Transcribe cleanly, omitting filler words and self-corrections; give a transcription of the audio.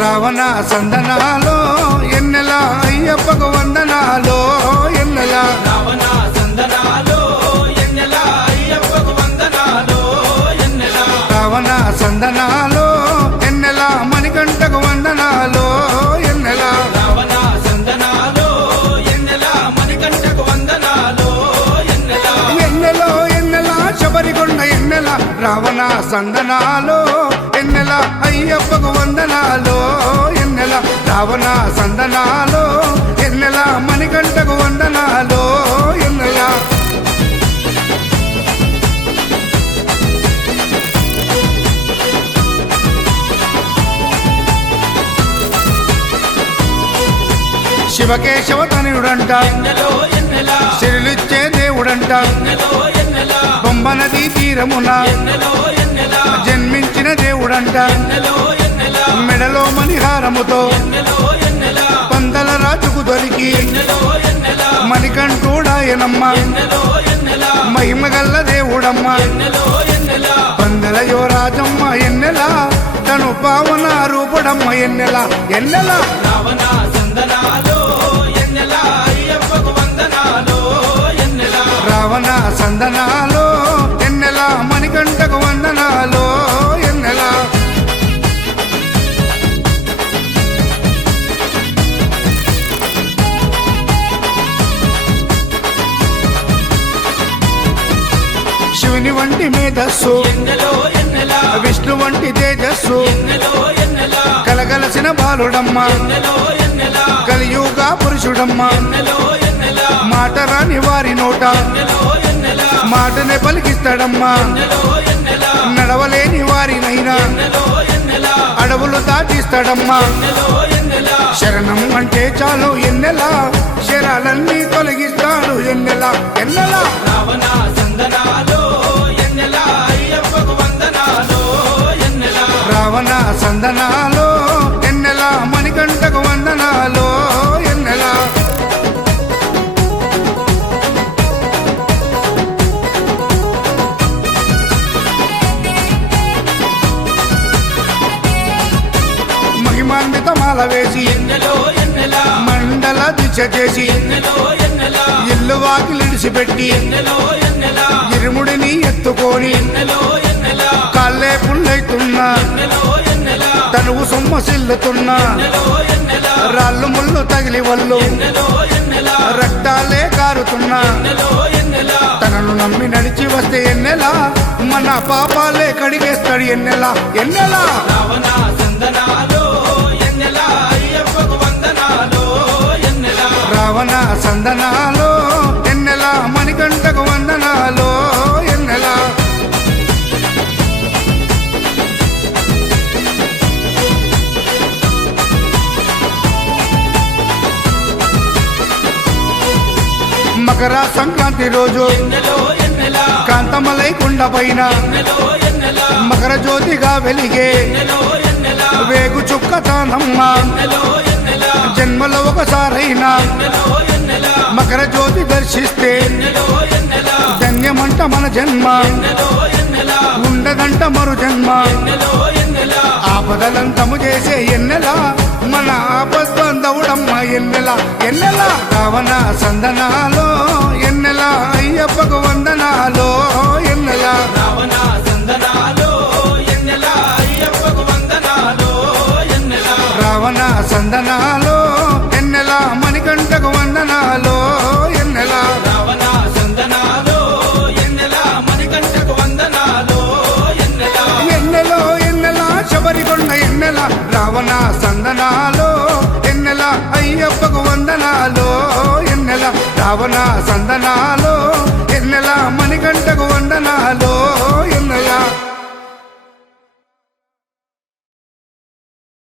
రావణ సందనాలో ఎన్నెల అయ్యప్పకు వందనాలో ఎన్నెల రావణ సందనాలో ఎన్నెల అయ్యప్పకు వందనాలో ఎన్నెల రావణ సందనాలో ఎన్నెల మణికంఠకు వందనాలో ఎన్నెల రావణ సందనాలో ఎన్నెల మణికంఠకు వందనాలో ఎన్నెల ఎన్నెలో ఎన్నెల శబరికొండ ఎన్నెల రావణ సందనాలో ఎన్నెల అయ్యప్పకు వందనాలో ఎన్నెల రావణ సందనాలో ఎన్నెల మణికంఠకు వందనాలో ఎన్నెల శివకేశవ తనయుడంట ఎన్నెలో ఎన్నెల శిరులిచ్చే దేవుడంట ఎన్నెలో ఎన్నెల బొమ్మ నదీ తీరమున ఎన్నెలో ఎన్నెల జన్మించిన దేవుడంట ఎన్నెలో ఎన్నెల మెడలో మణిహారముతో ఎన్నెలో ఎన్నెల పందల రాజుకు దొరికి ఎన్నెలో ఎన్నెల మణికంఠుడాయనమ్మ ఎన్నెలో ఎన్నెల మహిమగల్ల దేవుడమ్మ ఎన్నెలో ఎన్నెల పందల యువరాజమ్మ ఎన్నెల తను పావన రూపుడమ్మ ఎన్నెల ఎన్నెల రావణ సందనాలో ఎన్నెల అయ్యప్పకు వందనాలో ఎన్నెల రావణ సందనాలో ఎన్నెల మణికంఠకు వందనాలో ఎన్నెల శివుని వంటి మేధస్సు ఎన్నెలో ఎన్నెల విష్ణు వంటి తేజస్సు ఎన్నెలో ఎన్నెల కలగలసిన బాలుడమ్మ ఎన్నెలో ఎన్నెల కలియుగ పురుషుడమ్మ ఎన్నెలో ఎన్నెల మాట రాని వారి నోట ఎన్నెలో ఎన్నెల మాటనే పలికిస్తాడమ్మా ఎన్నెలో ఎన్నెల నడవలేని వారినైనా ఎన్నెలో ఎన్నెల అడవులు దాటిస్తాడమ్మా ఎన్నెలో ఎన్నెల శరణం అంటే చాలు ఎన్నెల శరాలన్నీ తొలగిస్తాడు ఎన్నెల ఎన్నెల రావణ సందనాలో ఎన్నెల అయ్యప్పకు వందనాలో ఎన్నెల రావణ సందనాలో ఎన్నెల మణికంఠకు వందనాలో ఎన్నెల మహిమాన్విత మాల వేసి ఎన్నెలో ఎన్నెల మండల దీక్ష చేసి ఎన్నెలో ఎన్నెల ఇల్లు వాకిలిడిసిపెట్టి ఎన్నెలో ఎన్నెల ఇరుముడిని ఎత్తుకొని ఎన్నెలో ఎన్నెల కాళ్ళే పుల్లైతున్నా ఎన్నెలో ఎన్నెల తనువు సొమ్మసిల్లుతున్నా ఎన్నెలో ఎన్నెల రాళ్ళు ముళ్ళు తగిలి వల్లు ఎన్నెలో ఎన్నెల రక్తాలే కారుతున్నా ఎన్నెలో ఎన్నెల తనను నమ్మి నడిచి వస్తే ఎన్నెల మన పాపాలే కడిగేస్తాడు ఎన్నెల ఎన్నెల రావణ సందనాలో ఎన్నెల అయ్యప్పకు వందనాలో ఎన్నెల రావణ సందనాలో ఎన్నెల మణికంఠకు వందనాలో ఎన్నెల మకర సంక్రాంతి రోజు ఎన్నెలో ఎన్నెల కాంతమలై కొండ పైన ఎన్నెలో ఎన్నెల మకర జ్యోతిగా వెలిగే ఎన్నెలో ఎన్నెల వేగు చుక్కతానమ్మ ఎన్నెలో ఎన్నెల జన్మలో ఒకసారైనా ఎన్నెలో ఎన్నెల మకర జ్యోతి దర్శిస్తే ఎన్నెలో ఎన్నెల ధన్యమంట మన జన్మ ఎన్నెలో ఎన్నెల ఉండదంట మరు జన్మ ఎన్నెలో ఎన్నెల ఆపదలంతము చేసే ఎన్నెల మన ఆపద్బంధవుడమ్మ ఎన్నెల ఎన్నెల రావణ సందనాలో ఎన్నెల అయ్యప్పకు వందనాలో ఎన్నెల రావణ సందనాలో ఎన్నెల అయ్యప్పకు వందనాలో ఎన్నెల రావణ సందనాలో ఎన్నెల మణికంఠకు వందనాలో ఎన్నెల రావణ సందనాలో ఎన్నెల మణికంఠకు వందనాలో ఎన్నెల ఎన్నెలో ఎన్నెల శబరికొండ ఎన్నెల రావణ సందనాలో ఎన్నెల అయ్యప్పకు వందనాలో ఎన్నెల రావణ సందనాలో ఎన్నెల మణికంఠకు వందనాలో